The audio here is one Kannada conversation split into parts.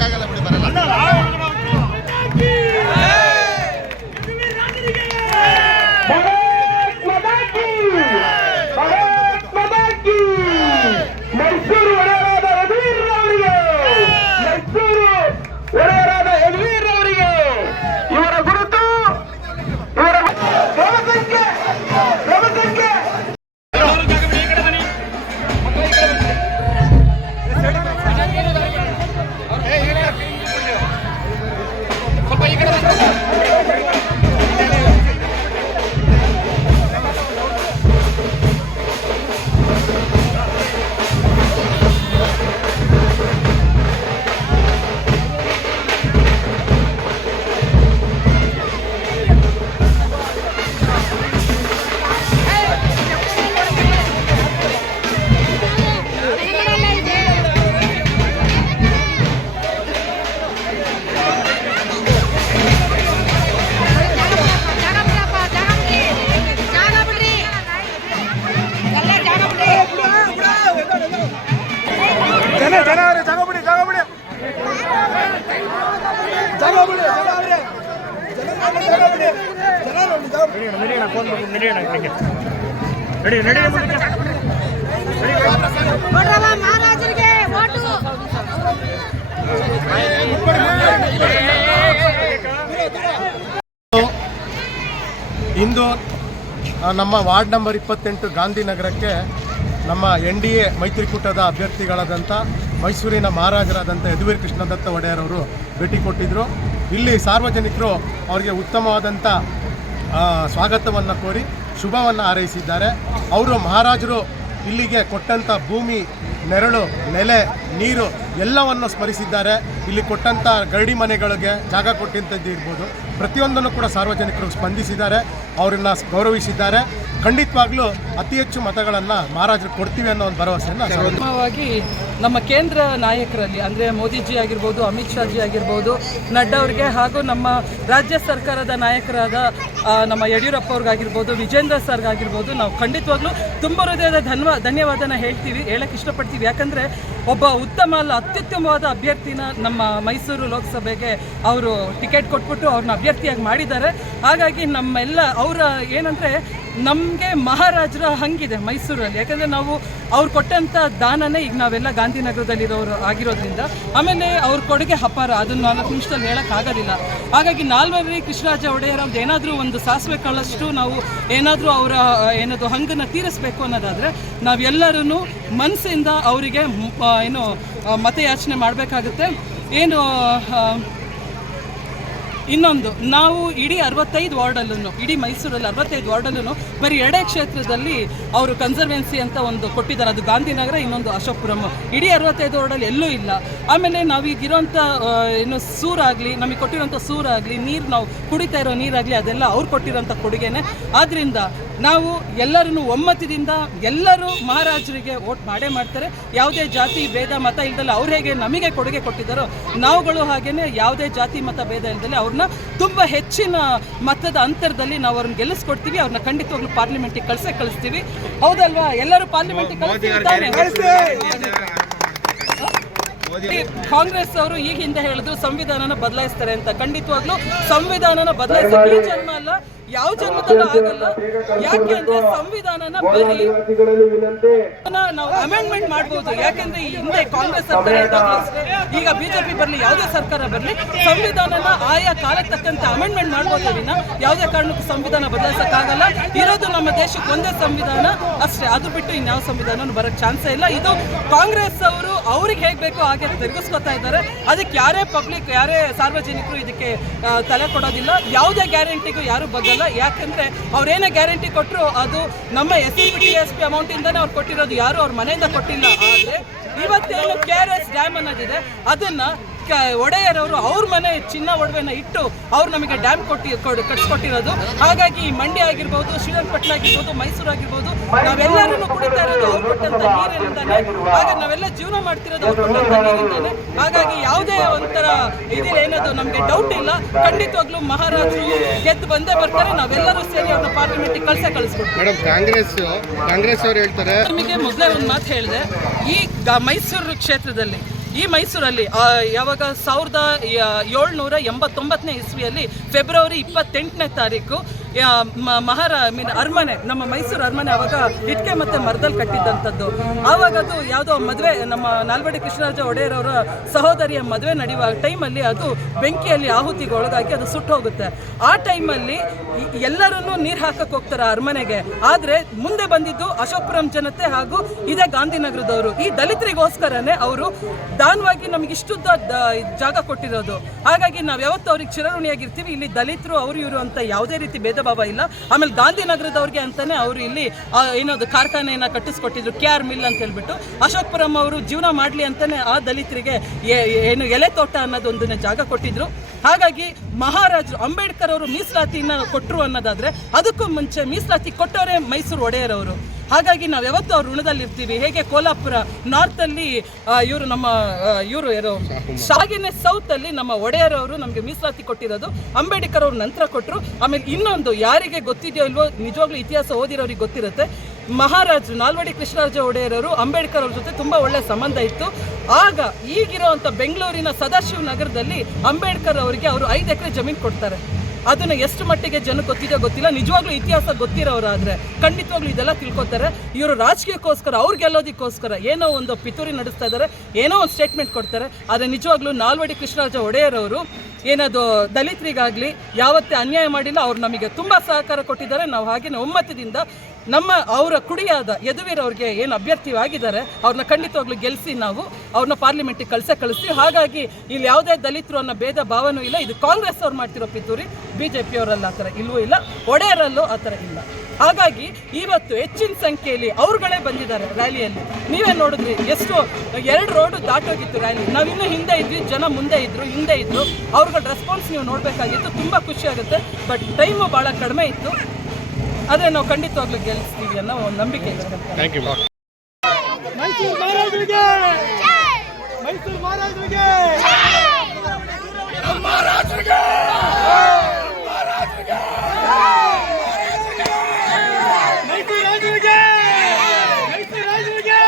ಹೇಳಕ್ಕಾಗಲ್ಲ ಬಿಡಿ, ಬರಲ್ಲ. ಮೈಸೂರು ಒಡೆಯರಾದ ಯದುವೀರ್ ಅವರಿಗೆ, ಮೈಸೂರು ಒಡೆಯರಾದ ಯದುವೀರ್ ಅವರಿಗೆ ಇವರ ಗುರುತು, ಇವರ ಕ್ರಮಸಂಖ್ಯೆ ಮಹಾರಾಜರಿಗೆ ಓಟು. ಇಂದು ನಮ್ಮ ವಾರ್ಡ್ ನಂಬರ್ 28 ಗಾಂಧಿನಗರಕ್ಕೆ ನಮ್ಮ NDA ಮೈತ್ರಿಕೂಟದ ಅಭ್ಯರ್ಥಿಗಳಾದಂಥ ಮೈಸೂರಿನ ಮಹಾರಾಜರಾದಂಥ ಯದುವೀರ್ ಕೃಷ್ಣದತ್ತ ಒಡೆಯರ್ ಅವರು ಭೇಟಿ ಕೊಟ್ಟಿದ್ದರು. ಇಲ್ಲಿ ಸಾರ್ವಜನಿಕರು ಅವರಿಗೆ ಉತ್ತಮವಾದಂಥ ಸ್ವಾಗತವನ್ನು ಕೋರಿ ಶುಭವನ್ನು ಹಾರೈಸಿದ್ದಾರೆ. ಅವರು ಮಹಾರಾಜರು ಇಲ್ಲಿಗೆ ಕೊಟ್ಟಂಥ ಭೂಮಿ, ನೆರಳು, ನೆಲೆ, ನೀರು ಎಲ್ಲವನ್ನು ಸ್ಮರಿಸಿದ್ದಾರೆ. ಇಲ್ಲಿ ಕೊಟ್ಟಂಥ ಗರಡಿ ಮನೆಗಳಿಗೆ ಜಾಗ ಕೊಟ್ಟಂಥದ್ದು ಇರ್ಬೋದು, ಪ್ರತಿಯೊಂದನ್ನು ಕೂಡ ಸಾರ್ವಜನಿಕರು ಸ್ಪಂದಿಸಿದ್ದಾರೆ, ಅವರನ್ನು ಗೌರವಿಸಿದ್ದಾರೆ. ಖಂಡಿತವಾಗ್ಲೂ ಅತಿ ಹೆಚ್ಚು ಮತಗಳನ್ನು ಮಹಾರಾಜರು ಕೊಡ್ತೀವಿ ಅನ್ನೋ ಒಂದು ಭರವಸೆಯನ್ನು ಕ್ರಮವಾಗಿ ನಮ್ಮ ಕೇಂದ್ರ ನಾಯಕರಲ್ಲಿ ಅಂದರೆ ಮೋದಿಜಿ ಆಗಿರ್ಬೋದು, ಅಮಿತ್ ಶಾಜಿ ಆಗಿರ್ಬೋದು, ನಡ್ಡಾ ಅವ್ರಿಗೆ, ಹಾಗೂ ನಮ್ಮ ರಾಜ್ಯ ಸರ್ಕಾರದ ನಾಯಕರಾದ ನಮ್ಮ ಯಡಿಯೂರಪ್ಪ ಅವ್ರಿಗಾಗಿರ್ಬೋದು, ವಿಜೇಂದ್ರ ಸರ್ಗಾಗಿರ್ಬೋದು, ನಾವು ಖಂಡಿತವಾಗ್ಲೂ ತುಂಬ ಹೃದಯದ ಧನ್ಯವಾದನ ಹೇಳಕ್ಕೆ ಇಷ್ಟಪಡ್ತೀವಿ. ಯಾಕಂದರೆ ಒಬ್ಬ ಉತ್ತಮ ಅತ್ಯುತ್ತಮವಾದ ಅಭ್ಯರ್ಥಿನ ನಮ್ಮ ಮೈಸೂರು ಲೋಕಸಭೆಗೆ ಅವರು ಟಿಕೆಟ್ ಕೊಟ್ಬಿಟ್ಟು ಅವ್ರನ್ನ ಅಭ್ಯರ್ಥಿಯಾಗಿ ಮಾಡಿದ್ದಾರೆ. ಹಾಗಾಗಿ ನಮ್ಮೆಲ್ಲ ಅವರ ಏನಂದರೆ ನಮಗೆ ಮಹಾರಾಜರ ಹಂಗಿದೆ ಮೈಸೂರಲ್ಲಿ. ಯಾಕಂದರೆ ನಾವು ಅವ್ರು ಕೊಟ್ಟಂಥ ದಾನನೇ ಈಗ ನಾವೆಲ್ಲ ಗಾಂಧಿನಗರದಲ್ಲಿರೋರು ಆಗಿರೋದ್ರಿಂದ. ಆಮೇಲೆ ಅವ್ರ ಕೊಡುಗೆ ಅಪಾರ, ಅದನ್ನು 4 ನಿಮಿಷದಲ್ಲಿ ಹೇಳೋಕ್ಕಾಗೋದಿಲ್ಲ. ಹಾಗಾಗಿ ನಾಲ್ವರಿ ಕೃಷ್ಣರಾಜ ಒಡೆಯರ್ ಅವ್ರದ್ದು ಏನಾದರೂ ಒಂದು ಸಾಸಿವೆ ಕಾಳಷ್ಟು ನಾವು ಏನಾದರೂ ಅವರ ಹಂಗನ್ನು ತೀರಿಸಬೇಕು ಅನ್ನೋದಾದರೆ ನಾವೆಲ್ಲರೂ ಮನಸ್ಸಿಂದ ಅವರಿಗೆ ಮತಯಾಚನೆ ಮಾಡಬೇಕಾಗುತ್ತೆ. ಇನ್ನೊಂದು, ನಾವು ಇಡೀ 65 ವಾರ್ಡಲ್ಲೂ, ಇಡೀ ಮೈಸೂರಲ್ಲಿ 65 ವಾರ್ಡಲ್ಲೂ ಬರೀ 2 ಕ್ಷೇತ್ರದಲ್ಲಿ ಅವರು ಕನ್ಸರ್ವೆನ್ಸಿ ಅಂತ ಒಂದು ಕೊಟ್ಟಿದ್ದಾರೆ. ಅದು ಗಾಂಧಿನಗರ, ಇನ್ನೊಂದು ಅಶೋಕಪುರಂ. ಇಡೀ 65 ವಾರ್ಡಲ್ಲಿ ಎಲ್ಲೂ ಇಲ್ಲ. ಆಮೇಲೆ ನಾವೀಗಿರೋಂಥ ಸೂರಾಗಲಿ, ನಮಗೆ ಕೊಟ್ಟಿರೋಂಥ ಸೂರಾಗಲಿ, ನೀರು ನಾವು ಕುಡಿತಾ ಇರೋ ನೀರಾಗಲಿ, ಅದೆಲ್ಲ ಅವ್ರು ಕೊಟ್ಟಿರೋಂಥ ಕೊಡುಗೆನೆ. ಆದ್ದರಿಂದ ನಾವು ಎಲ್ಲರೂ ಒಮ್ಮತದಿಂದ ಎಲ್ಲರೂ ಮಹಾರಾಜರಿಗೆ ವೋಟ್ ಮಾಡೇ ಮಾಡ್ತಾರೆ. ಯಾವುದೇ ಜಾತಿ ಭೇದ ಮತ ಇಲ್ದಲ್ಲ ಅವ್ರು ಹೇಗೆ ನಮಗೆ ಕೊಡುಗೆ ಕೊಟ್ಟಿದ್ದಾರೋ ನಾವುಗಳು ಹಾಗೇನೆ ಯಾವುದೇ ಜಾತಿ ಮತ ಭೇದ ಇಲ್ದಲೆ ಅವ್ರನ್ನ ತುಂಬ ಹೆಚ್ಚಿನ ಮತದ ಅಂತರದಲ್ಲಿ ನಾವು ಅವ್ರನ್ನ ಗೆಲ್ಲಿಸ್ಕೊಡ್ತೀವಿ. ಅವ್ರನ್ನ ಖಂಡಿತವಾಗ್ಲೂ ಪಾರ್ಲಿಮೆಂಟಿಗೆ ಕಳಿಸ್ತೀವಿ. ಹೌದಲ್ವಾ? ಎಲ್ಲರೂ ಪಾರ್ಲಿಮೆಂಟಿಗೆ ಕಾಂಗ್ರೆಸ್ ಅವರು ಈಗ ಹಿಂದೆ ಹೇಳಿದ್ರು ಸಂವಿಧಾನನ ಬದಲಾಯಿಸ್ತಾರೆ ಅಂತ. ಖಂಡಿತವಾಗ್ಲೂ ಸಂವಿಧಾನನ ಬದಲಾಯಿಸೋಕೆ ಈ ಜನ್ಮ ಅಲ್ಲ, ಯಾವ ಜನ್ಮದಲ್ಲೂ ಆಗಲ್ಲ. ಯಾಕೆ ಅಂದ್ರೆ ಸಂವಿಧಾನನ ಬರೀ ನಾವು ಅಮೆಂಡ್ಮೆಂಟ್ ಮಾಡಬಹುದು. ಯಾಕೆಂದ್ರೆ ಈ ಹಿಂದೆ ಕಾಂಗ್ರೆಸ್ ಸರ್ಕಾರ ಇದ್ದಾಗಲೂ, ಈಗ ಬಿಜೆಪಿ ಬರಲಿ, ಯಾವುದೇ ಸರ್ಕಾರ ಬರಲಿ, ಸಂವಿಧಾನನ ಆಯಾ ಕಾಲಕ್ಕೆ ತಕ್ಕಂತೆ ಅಮೆಂಡ್ಮೆಂಟ್ ಮಾಡ್ಬೋದೇ ವಿನ ಯಾವುದೇ ಕಾರಣಕ್ಕೂ ಸಂವಿಧಾನ ಬದಲಾಯಿಸಕ್ಕಾಗಲ್ಲ. ಇರೋದು ನಮ್ಮ ದೇಶಕ್ಕೆ ಒಂದೇ ಸಂವಿಧಾನ ಅಷ್ಟೇ, ಅದು ಬಿಟ್ಟು ಇನ್ಯಾವ ಸಂವಿಧಾನ ಬರೋಕ್ಕೆ ಚಾನ್ಸೇ ಇಲ್ಲ. ಇದು ಕಾಂಗ್ರೆಸ್ ಅವರು ಅವ್ರಿಗೆ ಹೇಗೆ ಬೇಕೋ ಹಾಗೆ ತಿರುಗಿಸ್ಕೊತಾ ಇದ್ದಾರೆ. ಅದಕ್ಕೆ ಯಾರೇ ಯಾರೇ ಸಾರ್ವಜನಿಕರು ಇದಕ್ಕೆ ತಲೆ ಕೊಡೋದಿಲ್ಲ. ಯಾವುದೇ ಗ್ಯಾರಂಟಿಗೂ ಯಾರು ಬಗ್ಗಲ್ಲ. ಯಾಕಂದ್ರೆ ಅವ್ರೇನೇ ಗ್ಯಾರಂಟಿ ಕೊಟ್ಟರು ಅದು ನಮ್ಮ SCPTSP ಅಮೌಂಟಿಂದಾನೇ ಅವ್ರು ಕೊಟ್ಟಿರೋದು, ಯಾರು ಅವ್ರ ಮನೆಯಿಂದ ಕೊಟ್ಟಿಲ್ಲ. ಆದರೆ ಇವತ್ತೇನು KRS ಡ್ಯಾಮ್ ಅನ್ನೋದಿದೆ, ಅದನ್ನ ಒಡೆಯರವರು ಅವ್ರ ಮನೆ ಚಿನ್ನ ಒಡವೆನ ಇಟ್ಟು ಅವ್ರು ನಮಗೆ ಡ್ಯಾಮ್ ಕಟ್ಸ್ಕೊಟ್ಟಿರೋದು. ಹಾಗಾಗಿ ಮಂಡ್ಯ ಆಗಿರ್ಬೋದು, ಶ್ರೀರಂಗಪಟ್ಟಣ ಆಗಿರ್ಬೋದು, ಮೈಸೂರು ಆಗಿರ್ಬೋದು, ನಾವೆಲ್ಲರೂ ಕುಡಿತಾ ಇರೋದು ಅವ್ರು ಕೊಟ್ಟಂತ ನೀರಿನಿಂದಾನೆ. ಹಾಗೆ ನಾವೆಲ್ಲ ಜೀವನ ಮಾಡ್ತಿರೋದು ಅವ್ರು ಕೊಟ್ಟಂತ ನೀರಿಂದಾನೆ. ಹಾಗಾಗಿ ಯಾವುದೇ ಒಂಥರ ಏನದು ನಮಗೆ ಡೌಟ್ ಇಲ್ಲ. ಖಂಡಿತವಾಗ್ಲೂ ಮಹಾರಾಜರು ಗೆದ್ದು ಬಂದೇ ಬರ್ತಾರೆ. ನಾವೆಲ್ಲರೂ ಸೇರಿ ಅವ್ರನ್ನ ಪಾರ್ಲಿಮೆಂಟಿಗೆ ಕಳಿಸ್ಬಿಡ್ತೀವಿ. ಮೇಡಮ್, ಕಾಂಗ್ರೆಸ್ ಅವರು ಹೇಳ್ತಾರೆ, ನಿಮಗೆ ಮೊದಲೇ ಒಂದು ಮಾತು ಹೇಳಿದೆ, ಈ ಮೈಸೂರು ಕ್ಷೇತ್ರದಲ್ಲಿ ಈ ಮೈಸೂರಲ್ಲಿ ಯಾವಾಗ 1789ನೇ ಇಸ್ವಿಯಲ್ಲಿ ಫೆಬ್ರವರಿ 28ನೇ ತಾರೀಕು ಅರಮನೆ, ನಮ್ಮ ಮೈಸೂರು ಅರಮನೆ ಆವಾಗ ಇಟ್ಕೆ ಮತ್ತು ಮರದಲ್ಲಿ ಕಟ್ಟಿದ್ದಂಥದ್ದು. ಆವಾಗ ಅದು ಯಾವುದೋ ಮದುವೆ, ನಮ್ಮ ನಾಲ್ವಡಿ ಕೃಷ್ಣರಾಜ ಒಡೆಯರ್ ಅವರ ಸಹೋದರಿಯ ಮದುವೆ ನಡೆಯುವ ಟೈಮಲ್ಲಿ ಅದು ಬೆಂಕಿಯಲ್ಲಿ ಆಹುತಿಗೆ ಒಳಗಾಗಿ ಅದು ಸುಟ್ಟು ಹೋಗುತ್ತೆ. ಆ ಟೈಮಲ್ಲಿ ಎಲ್ಲರನ್ನೂ ನೀರು ಹಾಕಕ್ಕೆ ಹೋಗ್ತಾರೆ ಅರಮನೆಗೆ. ಆದರೆ ಮುಂದೆ ಬಂದಿದ್ದು ಅಶೋಕಪುರಂ ಜನತೆ ಹಾಗೂ ಇದೇ ಗಾಂಧಿನಗರದವರು. ಈ ದಲಿತರಿಗೋಸ್ಕರನೇ ಅವರು ದಾನವಾಗಿ ನಮಗೆ ಇಷ್ಟುದ್ದ ಜಾಗ ಕೊಟ್ಟಿರೋದು. ಹಾಗಾಗಿ ನಾವು ಯಾವತ್ತೂ ಅವ್ರಿಗೆ ಚಿರಋಣಿಯಾಗಿರ್ತೀವಿ. ಇಲ್ಲಿ ದಲಿತರು ಅವರು ಇವರು ಅಂತ ಯಾವುದೇ ರೀತಿ ಭೇದ ಭಾವ ಇಲ್ಲ. ಆಮೇಲೆ ಗಾಂಧಿನಗರದವ್ರಿಗೆ ಅಂತಾನೆ ಅವರು ಇಲ್ಲಿ ಏನದು ಕಾರ್ಖಾನೆಯನ್ನು ಕಟ್ಟಿಸ್ಕೊಟ್ಟಿದ್ರು, KR ಮಿಲ್ ಅಂತ ಹೇಳ್ಬಿಟ್ಟು. ಅಶೋಕಪುರಂ ಅವರು ಜೀವನ ಮಾಡಲಿ ಅಂತಾನೆ ಆ ದಲಿತರಿಗೆ ಏನು ಎಲೆ ತೋಟ ಅನ್ನೋದೊಂದನ್ನ ಜಾಗ ಕೊಟ್ಟಿದ್ರು. ಹಾಗಾಗಿ ಮಹಾರಾಜರು ಅಂಬೇಡ್ಕರ್ ಅವರು ಮೀಸಲಾತಿನ ಕೊಟ್ಟರು ಅನ್ನೋದಾದ್ರೆ ಅದಕ್ಕೂ ಮುಂಚೆ ಮೀಸಲಾತಿ ಕೊಟ್ಟವರೇ ಮೈಸೂರು ಒಡೆಯರವರು. ಹಾಗಾಗಿ ನಾವು ಯಾವತ್ತೂ ಅವ್ರ ಋಣದಲ್ಲಿರ್ತೀವಿ. ಹೇಗೆ ಕೋಲಾಪುರ ನಾರ್ತಲ್ಲಿ ಇವರು ನಮ್ಮ ಯಾರು ಶಾಗಿನೆ ಸೌತಲ್ಲಿ ನಮ್ಮ ಒಡೆಯರವರು ನಮಗೆ ಮೀಸಲಾತಿ ಕೊಟ್ಟಿರೋದು, ಅಂಬೇಡ್ಕರ್ ಅವರು ನಂತರ ಕೊಟ್ಟರು. ಆಮೇಲೆ ಇನ್ನೊಂದು ಯಾರಿಗೆ ಗೊತ್ತಿದೆಯೋ ಇಲ್ವೋ, ನಿಜವಾಗ್ಲೂ ಇತಿಹಾಸ ಓದಿರೋರಿಗೆ ಗೊತ್ತಿರುತ್ತೆ, ಮಹಾರಾಜರು ನಾಲ್ವಡಿ ಕೃಷ್ಣರಾಜ ಒಡೆಯರವರು ಅಂಬೇಡ್ಕರ್ ಅವ್ರ ಜೊತೆ ತುಂಬ ಒಳ್ಳೆಯ ಸಂಬಂಧ ಇತ್ತು. ಆಗ ಈಗಿರೋವಂಥ ಬೆಂಗಳೂರಿನ ಸದಾಶಿವ ನಗರದಲ್ಲಿ ಅಂಬೇಡ್ಕರ್ ಅವರಿಗೆ ಅವರು 5 ಎಕರೆ ಜಮೀನು ಕೊಡ್ತಾರೆ. ಅದನ್ನು ಎಷ್ಟು ಮಟ್ಟಿಗೆ ಜನಕ್ಕೆ ಗೊತ್ತಿದೆಯೋ ಗೊತ್ತಿಲ್ಲ. ನಿಜವಾಗ್ಲೂ ಇತಿಹಾಸ ಗೊತ್ತಿರೋರಾದರೆ ಖಂಡಿತವಾಗ್ಲೂ ಇದೆಲ್ಲ ತಿಳ್ಕೊತಾರೆ. ಇವರು ರಾಜಕೀಯಕ್ಕೋಸ್ಕರ, ಅವ್ರು ಗೆಲ್ಲೋದಕ್ಕೋಸ್ಕರ ಏನೋ ಒಂದು ಪಿತೂರಿ ನಡೆಸ್ತಾ ಇದ್ದಾರೆ, ಏನೋ ಒಂದು ಸ್ಟೇಟ್ಮೆಂಟ್ ಕೊಡ್ತಾರೆ. ಆದರೆ ನಿಜವಾಗ್ಲೂ ನಾಲ್ವಡಿ ಕೃಷ್ಣರಾಜ ಒಡೆಯರವರು ಏನದು ದಲಿತರಿಗಾಗಲಿ ಯಾವತ್ತೇ ಅನ್ಯಾಯ ಮಾಡಿಲ್ಲ. ಅವ್ರು ನಮಗೆ ತುಂಬ ಸಹಕಾರ ಕೊಟ್ಟಿದ್ದಾರೆ. ನಾವು ಹಾಗೆಯೇ ಒಮ್ಮತದಿಂದ ಅವರ ಕುಡಿಯಾದ ಯದುವೀರ್ ಅವ್ರಿಗೆ ಏನು ಅಭ್ಯರ್ಥಿ ಆಗಿದ್ದಾರೆ ಅವ್ರನ್ನ ಖಂಡಿತವಾಗ್ಲೂ ಗೆಲ್ಲಿಸಿ ನಾವು ಅವ್ರನ್ನ ಪಾರ್ಲಿಮೆಂಟಿಗೆ ಕಳಿಸ್ತೀವಿ. ಹಾಗಾಗಿ ಇಲ್ಲಿ ಯಾವುದೇ ದಲಿತರು ಅನ್ನೋ ಭೇದ ಭಾವನೂ ಇಲ್ಲ. ಇದು ಕಾಂಗ್ರೆಸ್ ಅವ್ರು ಮಾಡ್ತಿರೋ ಪಿತೂರಿ, BJP ಅವರಲ್ಲ ಆ ಥರ ಇಲ್ಲವೂ ಇಲ್ಲ, ಒಡೆಯರಲ್ಲೂ ಆ ಥರ ಇಲ್ಲ. ಹಾಗಾಗಿ ಇವತ್ತು ಹೆಚ್ಚಿನ ಸಂಖ್ಯೆಯಲ್ಲಿ ಅವ್ರುಗಳೇ ಬಂದಿದ್ದಾರೆ ರ್ಯಾಲಿಯಲ್ಲಿ. ನೀವೇ ನೋಡಿದ್ರಿ, ಎಷ್ಟು 2 ರೋಡು ದಾಟೋಗಿತ್ತು ರ್ಯಾಲಿ. ನಾವಿನ್ನೂ ಹಿಂದೆ ಇದ್ವಿ, ಜನ ಮುಂದೆ ಇದ್ದರು, ಹಿಂದೆ ಇದ್ದರು. ಅವ್ರುಗಳ ರೆಸ್ಪಾನ್ಸ್ ನೀವು ನೋಡಬೇಕಾಗಿತ್ತು. ತುಂಬ ಖುಷಿ ಆಗುತ್ತೆ. ಬಟ್ ಟೈಮು ಭಾಳ ಕಡಿಮೆ ಇತ್ತು. ಆದರೆ ನಾವು ಖಂಡಿತವಾಗ್ಲೂ ಗೆಲ್ಲಿಸ್ತೀವಿ ಅನ್ನೋ ಒಂದು ನಂಬಿಕೆ ಇದೆ. Thank you. ಮೈಸೂರು ಮಹಾರಾಜರಿಗೆ, ಮೈಸೂರು ಮಹಾರಾಜರಿಗೆ, ಮಹಾರಾಜರಿಗೆ, ಮೈಸೂರು ರಾಜರಿಗೆ, ಮೈಸೂರು ರಾಜರಿಗೆ.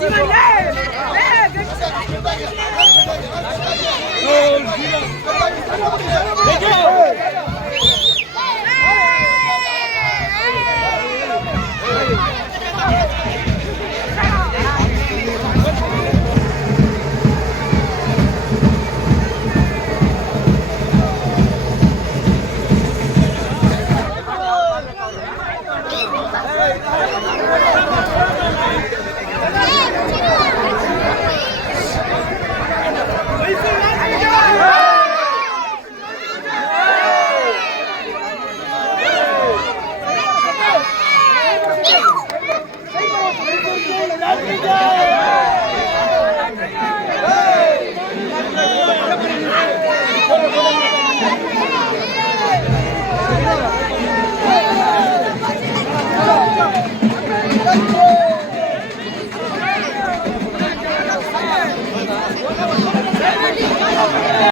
जीवन